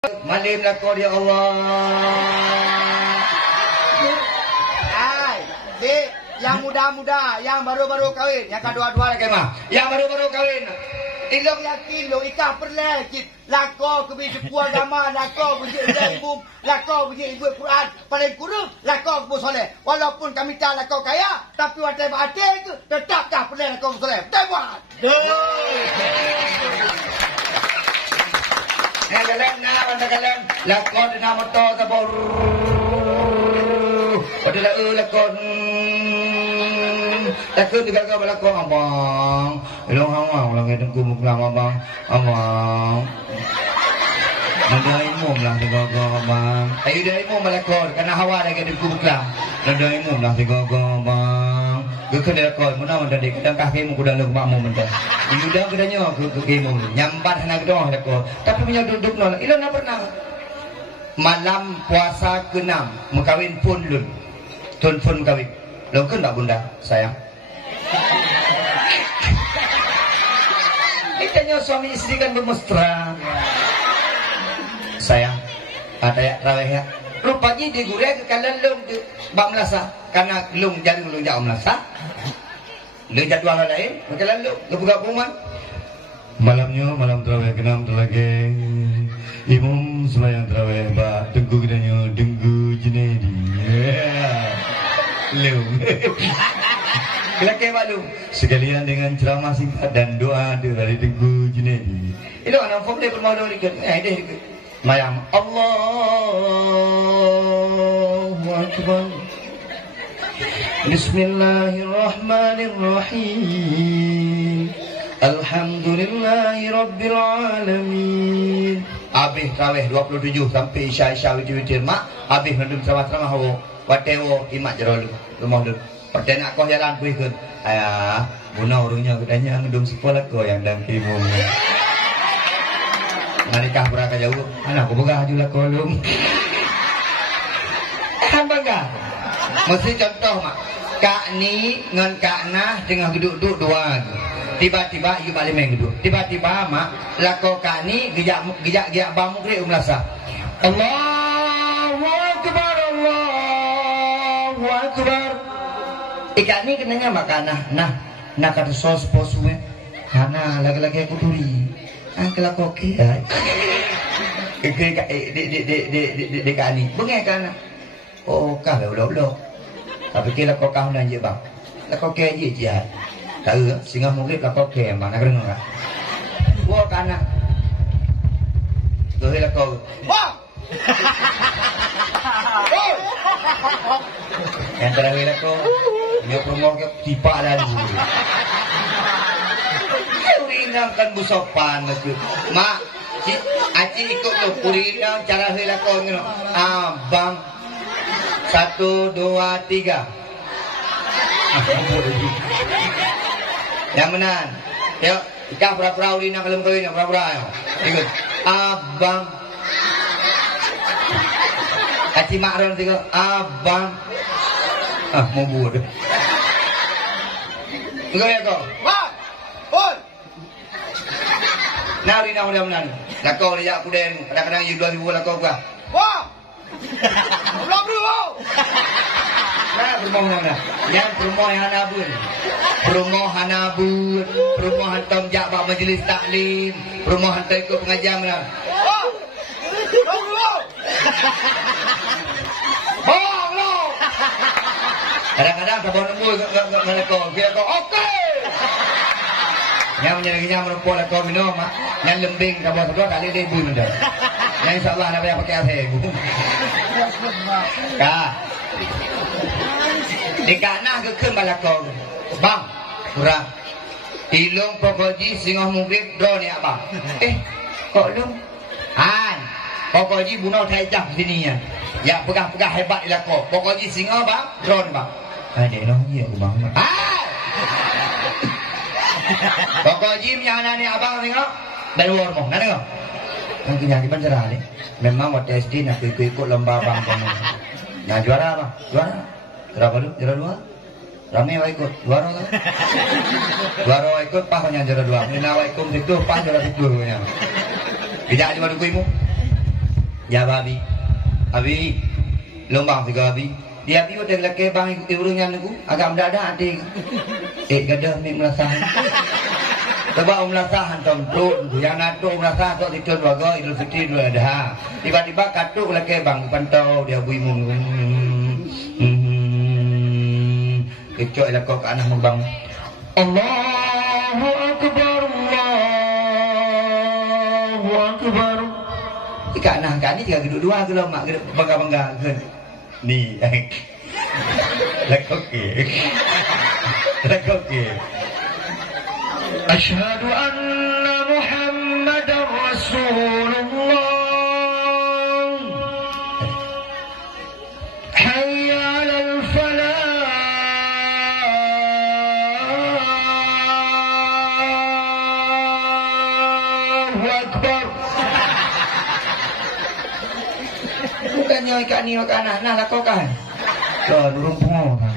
Malim lakon ya Allah. Dek, yang muda-muda, yang baru-baru kahwin, yang kedua-dua lagi mah. Yang baru-baru kahwin. Ilong yakin lo ikan perleh kit lako kebi sebuah agama lako bujuk ibu lako bujuk ibu Quran paling kurung lako bu soleh walaupun kami tak lako kaya tapi watai baate itu tetap dah perleh lako bu soleh betul buat yang kalian lako dengan motor tabur adalah lakon takut juga kau lakon abang ilong awang lang itu kumuk lang abang nadai mum lang tiga abang ayo dari mum lakon karena hawa lagi itu kumuk lang nadai mum lang tiga abang gak ada lakon mana mana dek kadang kaki mu kuda lu makmu mentah udah kedanya ke kimu nyambat anak doang lakon tapi punya duduk nol ilong nak pernah malam puasa ke-6 mengkawin pun lun Telepon kawin. Lo kan tak bunda, sayang. Itanya suami istri kan bermesra. Sayang, ada ya raweh ya. Rupanya di gureh kalau lung bak melasa karena lung jaring lung jauh melasa. Lung jadwal lain, kalau lung gabung-gabungan. Malamnya malam terawih ke-6 lagi. Imam sembahyang terawih Pak Tengku kedanya Tengku Junaidi. Lu. Kelakar Pak Lu. Sekalian dengan ceramah singkat dan doa dari Tengku Junaidi. Itu anak form dia bermalu dekat. Dia dekat. Mayang Allahu Akbar. Bismillahirrahmanirrahim. Alhamdulillahi Rabbil Alamin. Habis raweh 27 sampai Isya witir-witir mak. Habis nandung ceramah-ceramah hawa. Watewo imat jerolu. Rumah dulu. Pada nak kau jalan ku ikut. Ayah, guna orangnya kedanya ngedung sekolah kau yang dan kirimu. Nalikah beraka jauh. Anak aku begah juga kau lum. Kan bangga. Mesti contoh mak. Kak ni ngan kak nah tengah duduk dua. Tiba-tiba you balik main duduk. Tiba-tiba mak lako kak ni gejak bamu kre umlasa. Allahu Akbar, Allahu Akbar. Ikan ni kenanya makanah. Nah kata sos posuwe. Hana lagi-lagi aku turi. Angkel aku oke. Di kak ni. Bengek kana. Oh kah ulo-ulo. Tapi kira kau kau nanya bang. Lako ke je. Tahu singa mungkin lako ke mana kena enggak? Wah kana. Tuh lako. Wah. Yang terakhir lako. Dia promo ke tipa lagi. Urinang kan busopan tu. Mak, aci ikut tu urinang cara lako ni. Bang. 1, 2, 3. Yang menan. Yuk, kita pura-pura urinang kalau kau ini pura-pura. Ikut. Abang. Aci makron tiga. Abang. Mau buat. Tunggu ya kau. Wah. Oi. Nah urinang udah menan. Lakau dia aku den. Kadang-kadang you 2000 lakau gua. Wah. Belum dulu. Nah, perumahan yang perumahan Hanabun. Perumahan Hanabun, perumahan Tomjak bak majlis taklim, perumahan ikut pengajian mana. Oh. Belum dulu. Belum. Kadang-kadang sabon nemu ngelekor, kira kau okey. Yang menjadinya merupakan lekor minum, yang lembing sabon kedua kali dia ibu mendak. Yang insyaAllah nak payah pakai air. Kak. Di kanah ke balakong. Bang, kurang. Ilung pokoji singoh mungkin drone ya bang. Kok lu? Pokoji bunuh tajam sininya. Ya pegah-pegah hebat ilako. Pokoji singoh bang, drone bang. Ada noh iya bang. Pokoji punya ni abang tengok. Dari warmo, nak tengok. Kan kenyang cerah ni. Memang waktu SD nak ikut lomba bang kamu. Nah juara apa? Juara. Berapa lu? Juara 2. Rame wa ikut. Juara kan? Juara wa ikut pas hanya juara 2. Mina wa ikut itu pas juara 1 nya. Tidak ada waduh kuimu. Ya babi. Abi lombang juga abi. Dia abi udah lelaki bang urungan aku agak mendadak hati. Gadah mi melasahan. Coba melasahan tonton yang nato melasahan tok ditun waga Idul Fitri Idul Adha. Tiba-tiba katuk lelaki bang pantau dia bui mun. Kecok lah kau ke anak membang. Allahu Akbar, Allahu Akbar. Ikan anak kan ni juga geduk dua ke mak bangga-bangga ke. Ni. Lek okey. Lek okey. Asyhadu anna Muhammadar Rasulullah. Hayya 'alal falah. Akbar. Bukannya ikat ni makan anak lah kau kan. Kau durung pungo kan.